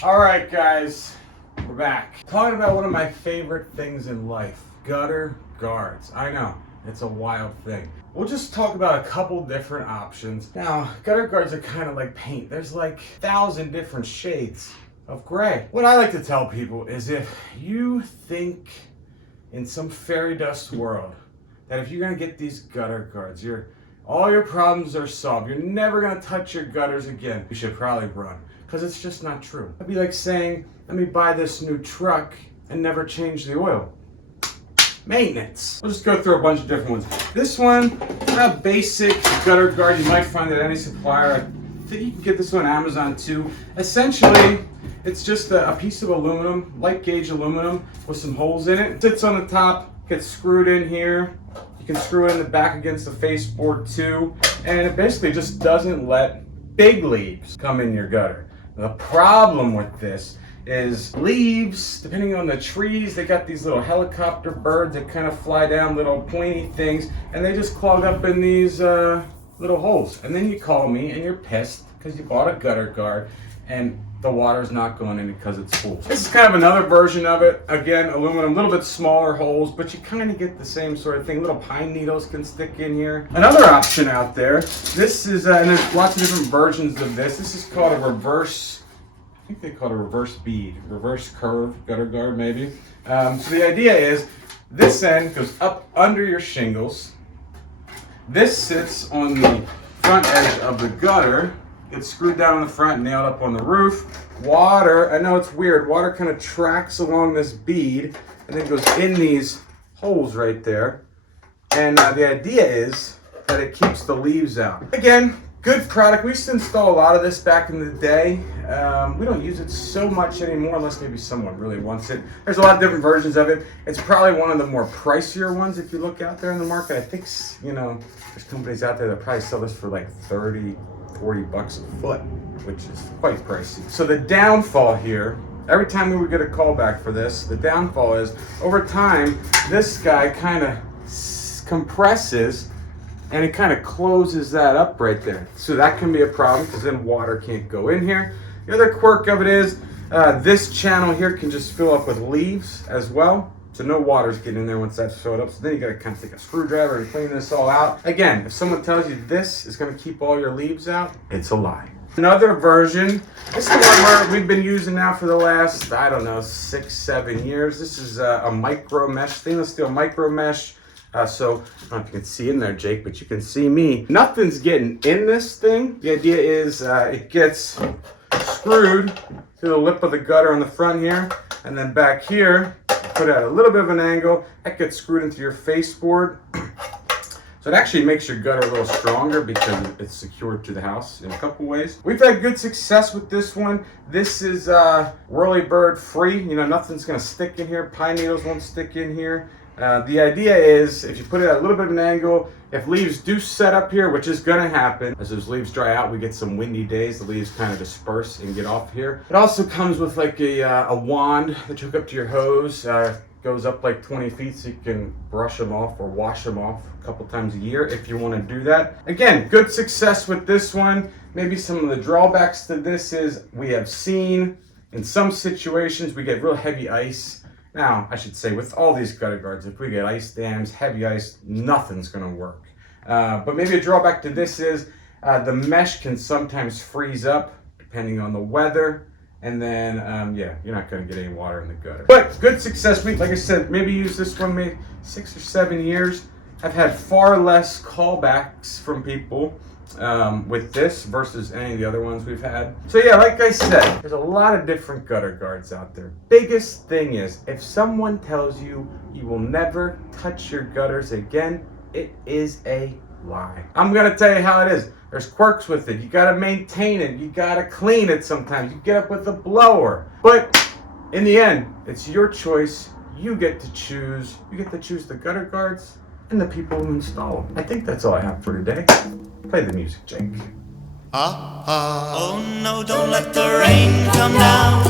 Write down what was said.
Alright guys, we're back. Talking about one of my favorite things in life, gutter guards. I know, it's a wild thing. We'll just talk about a couple different options. Now, gutter guards are kind of like paint. There's like 1,000 different shades of gray. What I like to tell people is if you think in some fairy dust world that if you're gonna get these gutter guards, all your problems are solved, you're never gonna touch your gutters again, you should probably run. Because it's just not true. It'd be like saying, let me buy this new truck and never change the oil. Maintenance. We'll just go through a bunch of different ones. This one, a basic gutter guard you might find at any supplier. I think you can get this on Amazon too. Essentially, it's just a piece of aluminum, light gauge aluminum with some holes in it. It sits on the top, gets screwed in here. You can screw it in the back against the faceboard too. And it basically just doesn't let big leaves come in your gutter. The problem with this is leaves, depending on the trees, they got these little helicopter birds that kind of fly down, little pointy things, and they just clog up in these little holes. And then you call me and you're pissed because you bought a gutter guard and the water's not going in because it's full. This is kind of another version of it. Again, aluminum, a little bit smaller holes, but you kind of get the same sort of thing. Little pine needles can stick in here. Another option out there, this is, and there's lots of different versions of this. This is called a reverse, I think they call it a reverse bead, reverse curve gutter guard maybe. So the idea is this end goes up under your shingles. This sits on the front edge of the gutter. It's screwed down on the front and nailed up on the roof. Water, I know it's weird, water kind of tracks along this bead and then goes in these holes right there. And the idea is that it keeps the leaves out. Again, good product. We used to install a lot of this back in the day. We don't use it so much anymore unless maybe someone really wants it. There's a lot of different versions of it. It's probably one of the more pricier ones if you look out there in the market. I think, you know, there's companies out there that probably sell this for like 30, 40 bucks a foot, which is quite pricey. So the downfall here, every time we would get a call back for this, the downfall is over time, this guy kind of compresses and it kind of closes that up right there. So that can be a problem because then water can't go in here. The other quirk of it is this channel here can just fill up with leaves as well. So no water's getting in there once that's filled up. So then you gotta kind of take a screwdriver and clean this all out. Again, if someone tells you this is gonna keep all your leaves out, it's a lie. Another version, this is the one where we've been using now for the last, I don't know, 6-7 years. This is a Micromesh, stainless steel Micromesh. So, I don't know if you can see in there, Jake, but you can see me. Nothing's getting in this thing. The idea is it gets screwed to the lip of the gutter on the front here, and then back here, put it at a little bit of an angle, that gets screwed into your faceboard. So it actually makes your gutter a little stronger because it's secured to the house in a couple ways. We've had good success with this one. This is whirlybird free. You know, nothing's gonna stick in here. Pine needles won't stick in here. The idea is if you put it at a little bit of an angle, if leaves do set up here, which is gonna happen, as those leaves dry out, we get some windy days, the leaves kind of disperse and get off here. It also comes with like a wand that you hook up to your hose, goes up like 20 feet so you can brush them off or wash them off a couple times a year if you wanna do that. Again, good success with this one. Maybe some of the drawbacks to this is we have seen in some situations we get real heavy ice. Now, I should say, with all these gutter guards, if we get ice dams, heavy ice, nothing's gonna work. But maybe a drawback to this is the mesh can sometimes freeze up depending on the weather. And then, yeah, you're not gonna get any water in the gutter. But good success. Like I said, maybe use this one maybe 6 or 7 years. I've had far less callbacks from people with this versus any of the other ones we've had. So yeah, like I said, there's a lot of different gutter guards out there. Biggest thing is, if someone tells you you will never touch your gutters again, it is a lie. I'm gonna tell you how it is. There's quirks with it. You gotta maintain it. You gotta clean it sometimes. You get up with a blower. But in the end, it's your choice. You get to choose. You get to choose the gutter guards and the people who install them. I think that's all I have for today. Play the music, Jake. Oh no, don't let the rain come down.